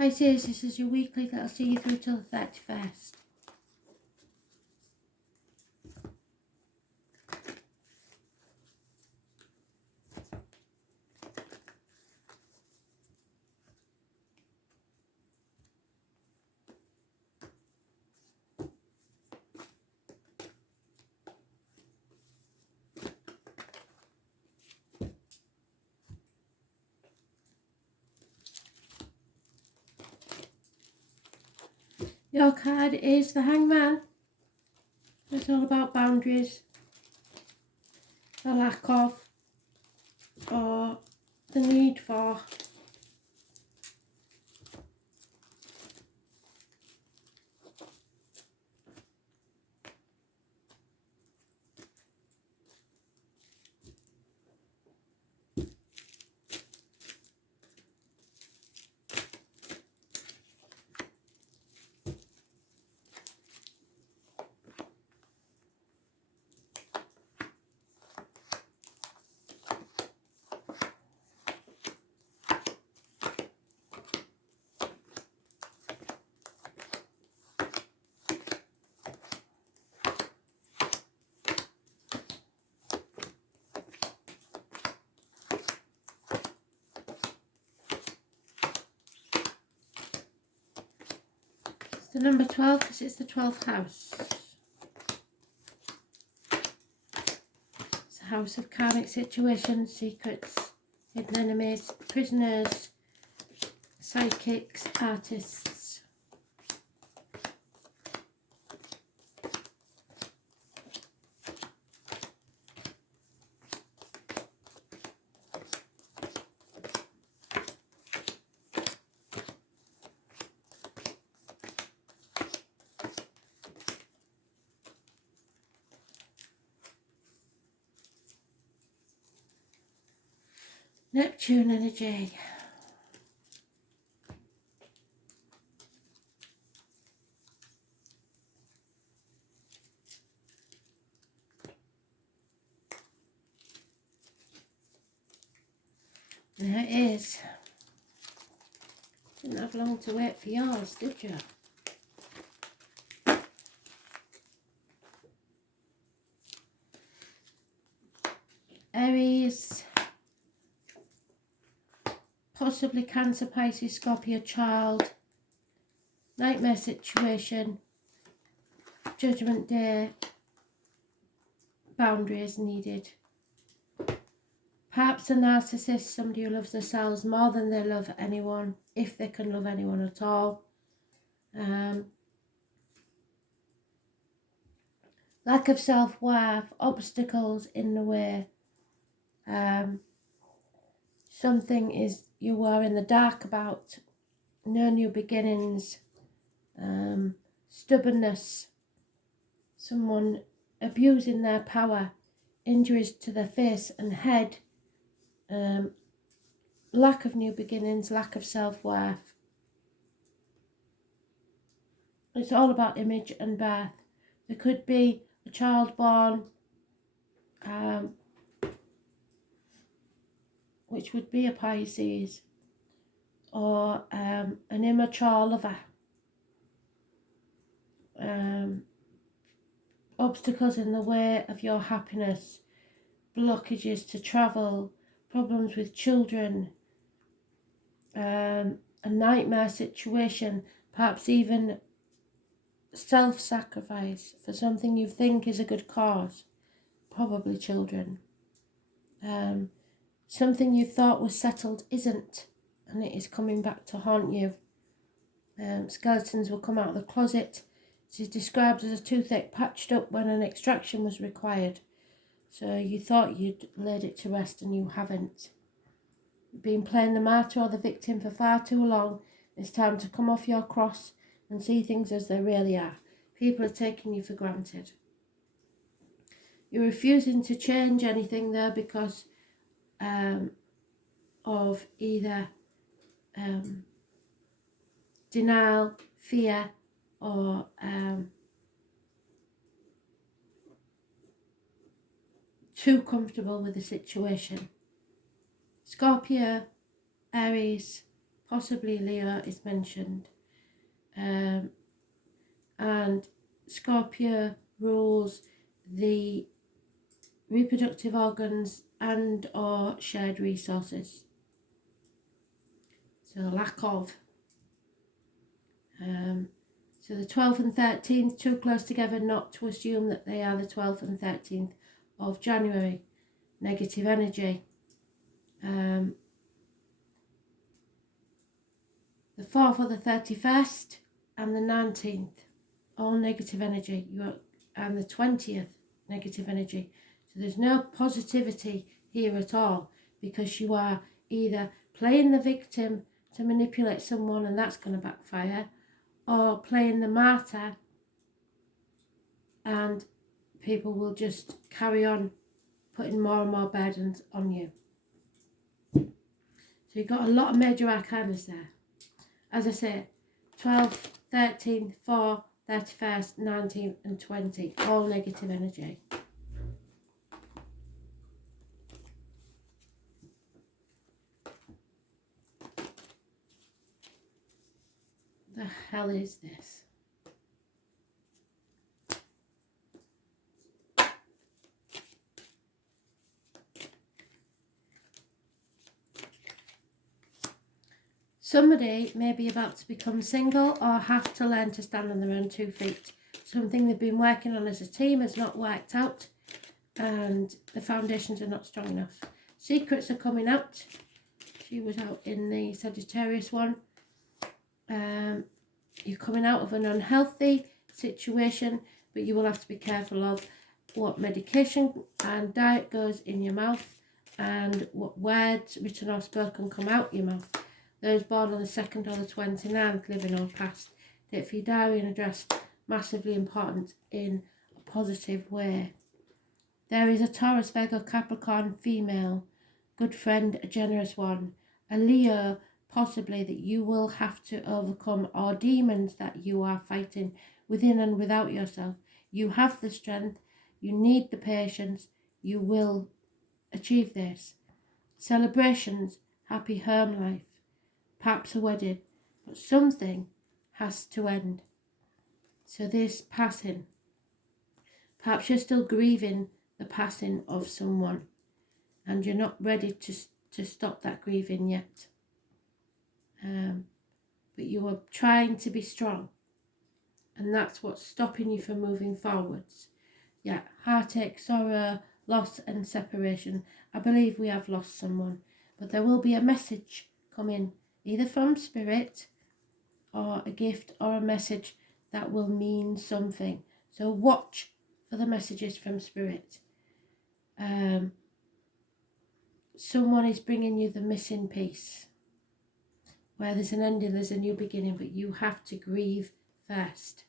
Pisces, this is your weekly that'll see you through till the 31st. Your card is the Hangman. It's all about boundaries, the lack of, or the need for. The number 12 because it's the 12th house. It's a house of karmic situations, secrets, hidden enemies, prisoners, psychics, artists. Neptune energy. There it is. Didn't have long to wait for yours, did you? Aries, possibly Cancer, Pisces, Scorpio, child, nightmare situation, judgment day, boundaries needed. Perhaps a narcissist, somebody who loves themselves more than they love anyone, if they can love anyone at all. Lack of self-worth, obstacles in the way. Something is you are in the dark about, no new beginnings, stubbornness, someone abusing their power, injuries to the face and head, lack of new beginnings, lack of self-worth. It's all about image and birth. There could be a child born, which would be a Pisces, or an immature lover. Obstacles in the way of your happiness, blockages to travel, problems with children, a nightmare situation, perhaps even self-sacrifice for something you think is a good cause, probably children. Something you thought was settled isn't, and it is coming back to haunt you. Skeletons will come out of the closet. It is described as a toothache patched up when an extraction was required. So you thought you'd laid it to rest and you haven't. You've been playing the martyr or the victim for far too long. It's time to come off your cross and see things as they really are. People are taking you for granted. You're refusing to change anything there because of either denial, fear, or too comfortable with the situation. Scorpio, Aries, possibly Leo is mentioned. And Scorpio rules the reproductive organs and or shared resources. So lack of. So the 12th and 13th, too close together not to assume that they are the 12th and 13th of January. Negative energy. The 4th or the 31st and the 19th, all negative energy. And the 20th, negative energy. So there's no positivity here at all, because you are either playing the victim to manipulate someone, and that's going to backfire, or playing the martyr, and people will just carry on putting more and more burdens on you. So you've got a lot of major arcanas there. As I say, 12th, 13th, 4th, 31st, 19th and 20, all negative energy. The hell is this? Somebody may be about to become single or have to learn to stand on their own 2 feet. Something they've been working on as a team has not worked out, and the foundations are not strong enough. Secrets are coming out. She was out in the Sagittarius one. You're coming out of an unhealthy situation, but you will have to be careful of what medication and diet goes in your mouth, and what words, written or spoken, come out your mouth. Those born on the 2nd or the 29th, living or past, date for your diary and address, massively important in a positive way. There is a Taurus, Virgo, Capricorn, female, good friend, a generous one, a Leo, possibly, that you will have to overcome, or demons that you are fighting within and without yourself. You have the strength, you need the patience, you will achieve this. Celebrations, happy home life, perhaps a wedding, but something has to end. So this passing, perhaps you're still grieving the passing of someone, and you're not ready to stop that grieving yet. But you are trying to be strong, and that's what's stopping you from moving forwards. Yeah, heartache, sorrow, loss and separation. I believe we have lost someone, but there will be a message coming, either from spirit or a gift or a message that will mean something. So watch for the messages from spirit. Someone is bringing you the missing piece. Where there's an ending, there's a new beginning, but you have to grieve first.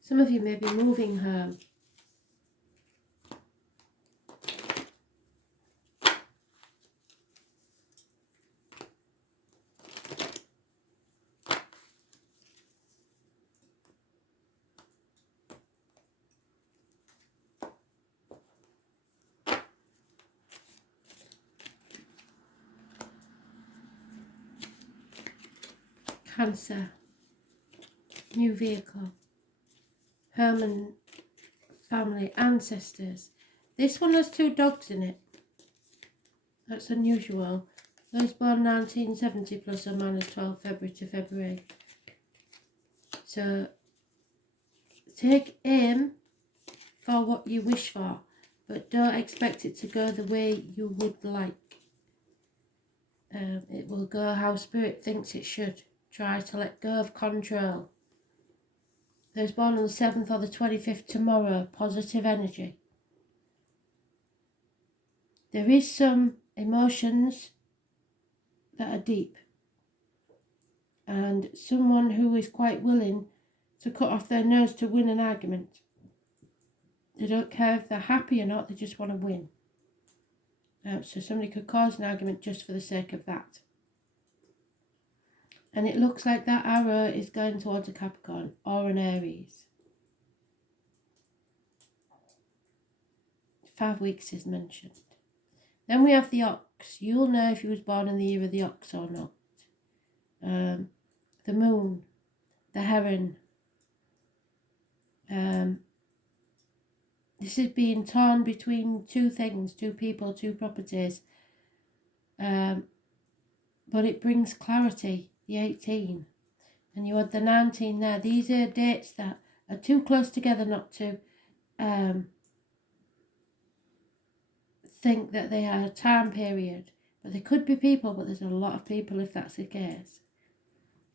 Some of you may be moving home. Cancer, new vehicle, home and family, ancestors. This one has 2 dogs in it. That's unusual. Those born 1970 plus or minus 12 February to February. So take aim for what you wish for, but don't expect it to go the way you would like. It will go how spirit thinks it should. Try to let go of control. Those born on the 7th or the 25th, tomorrow, positive energy. There is some emotions that are deep, and someone who is quite willing to cut off their nose to win an argument. They don't care if they're happy or not, they just want to win. So somebody could cause an argument just for the sake of that. And it looks like that arrow is going towards a Capricorn or an Aries. 5 weeks is mentioned. Then we have the Ox. ox. You'll know if you was born in the year of the ox or not. The moon, the heron. This is being torn between two things, two people, two properties. But it brings clarity, the 18. And you had the 19 there. These are dates that are too close together not to think that they are a time period. But they could be people, but there's a lot of people if that's the case.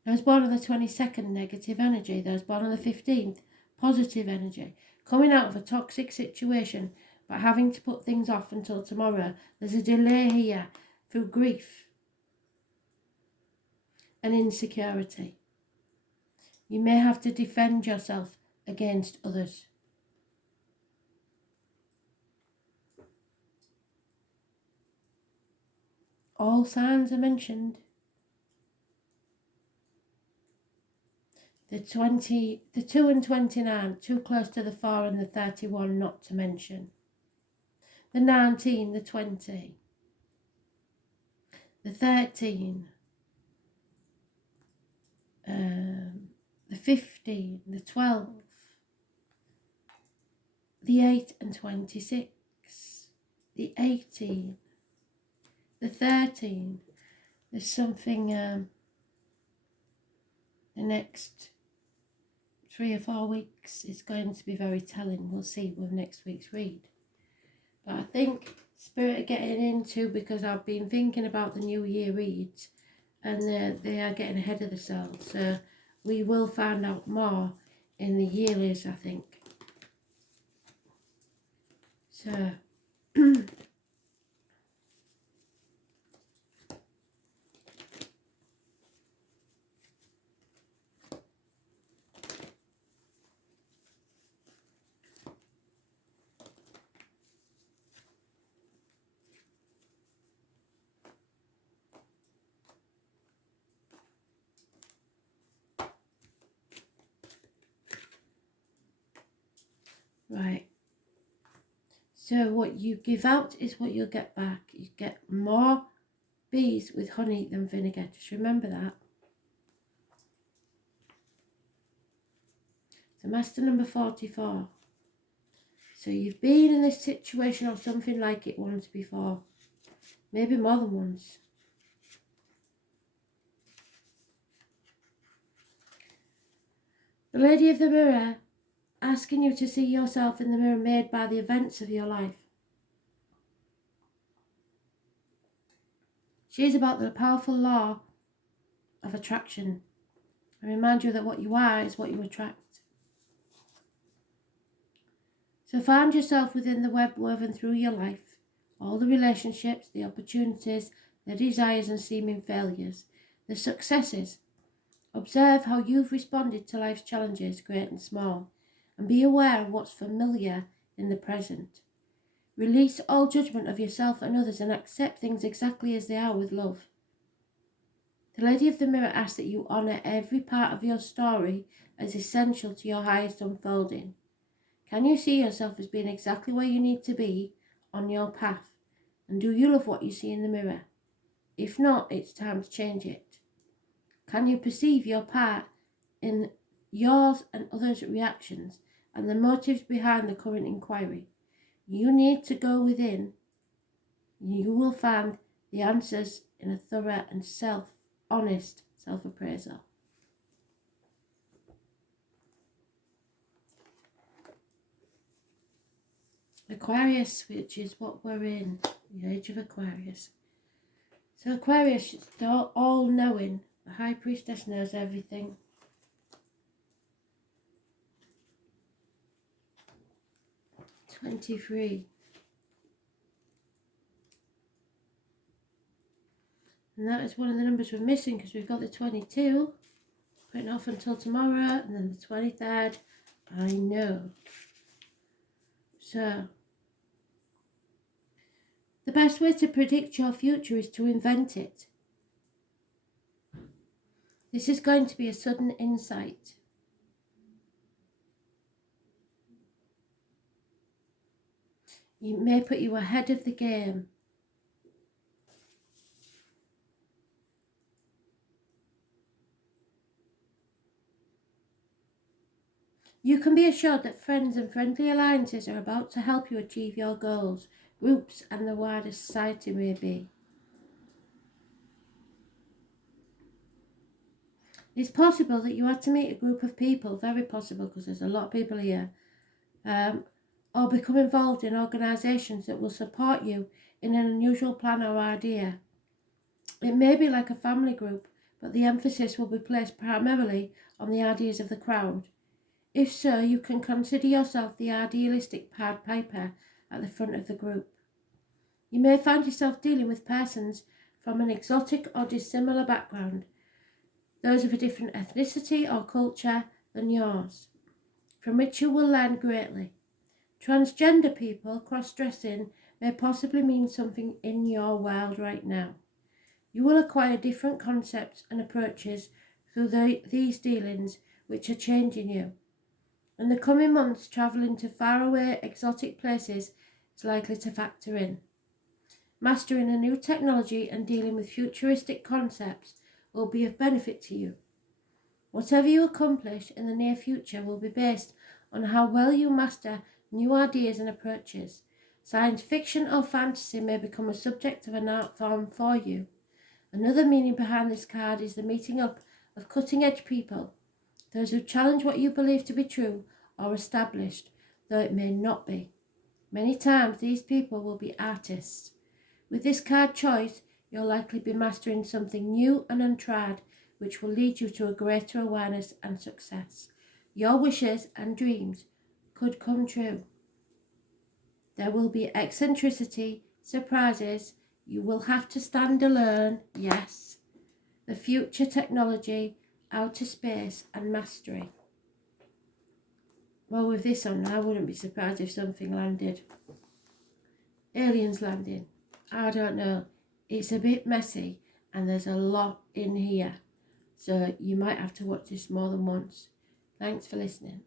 I was born on the 22nd, negative energy. I was born on the 15th, positive energy. Coming out of a toxic situation, but having to put things off until tomorrow. There's a delay here through grief and insecurity. You may have to defend yourself against others. All signs are mentioned. The 2 and 29, too close to the 4 and the 31 not to mention. The 19, the 20. The 13. The 15, the 12. The 8 and 26. The 18. The 13. There's something the next 3 or 4 weeks is going to be very telling. We'll see with next week's read. But I think Spirit are getting into, because I've been thinking about the New Year reads, and they are getting ahead of themselves. So we will find out more in the yearlies, I think. So right. So what you give out is what you'll get back. You get more bees with honey than vinegar. Just remember that. So Master number 44. So you've been in this situation or something like it once before. Maybe more than once. The Lady of the Mirror, asking you to see yourself in the mirror made by the events of your life. She is about the powerful law of attraction. I remind you that what you are is what you attract. So find yourself within the web woven through your life, all the relationships, the opportunities, the desires and seeming failures, the successes. Observe how you've responded to life's challenges, great and small, and be aware of what's familiar in the present. Release all judgment of yourself and others and accept things exactly as they are with love. The Lady of the Mirror asks that you honour every part of your story as essential to your highest unfolding. Can you see yourself as being exactly where you need to be on your path? And do you love what you see in the mirror? If not, it's time to change it. Can you perceive your part in yours and others' reactions and the motives behind the current inquiry? You need to go within. You will find the answers in a thorough and honest self-appraisal. Aquarius, which is what we're in, the age of Aquarius. So Aquarius, they're all knowing. The High Priestess knows everything. $23. And that is one of the numbers we're missing, because we've got the 22, putting off until tomorrow, and then the 23rd. I know. So, the best way to predict your future is to invent it. This is going to be a sudden insight. It may put you ahead of the game. can be assured that friends and friendly alliances are about to help you achieve your goals, groups and the wider society may be. It's possible that you had to meet a group of people, very possible because there's a lot of people here, or become involved in organisations that will support you in an unusual plan or idea. It may be like a family group, but the emphasis will be placed primarily on the ideas of the crowd. If so, you can consider yourself the idealistic Pied Piper at the front of the group. You may find yourself dealing with persons from an exotic or dissimilar background, those of a different ethnicity or culture than yours, from which you will learn greatly. Transgender people cross-dressing may possibly mean something in your world right now. You will acquire different concepts and approaches through these dealings which are changing you. In the coming months, travelling to faraway exotic places is likely to factor in. Mastering a new technology and dealing with futuristic concepts will be of benefit to you. Whatever you accomplish in the near future will be based on how well you master new ideas and approaches. Science fiction or fantasy may become a subject of an art form for you. Another meaning behind this card is the meeting up of cutting-edge people, those who challenge what you believe to be true or established, though it may not be. Many times these people will be artists. With this card choice, you'll likely be mastering something new and untried, which will lead you to a greater awareness and success. Your wishes and dreams could come true. There will be eccentricity, surprises, you will have to stand alone, yes. The future technology, outer space and mastery. Well, with this on, I wouldn't be surprised if something landed. Aliens landing. I don't know. It's a bit messy and there's a lot in here. So you might have to watch this more than once. Thanks for listening.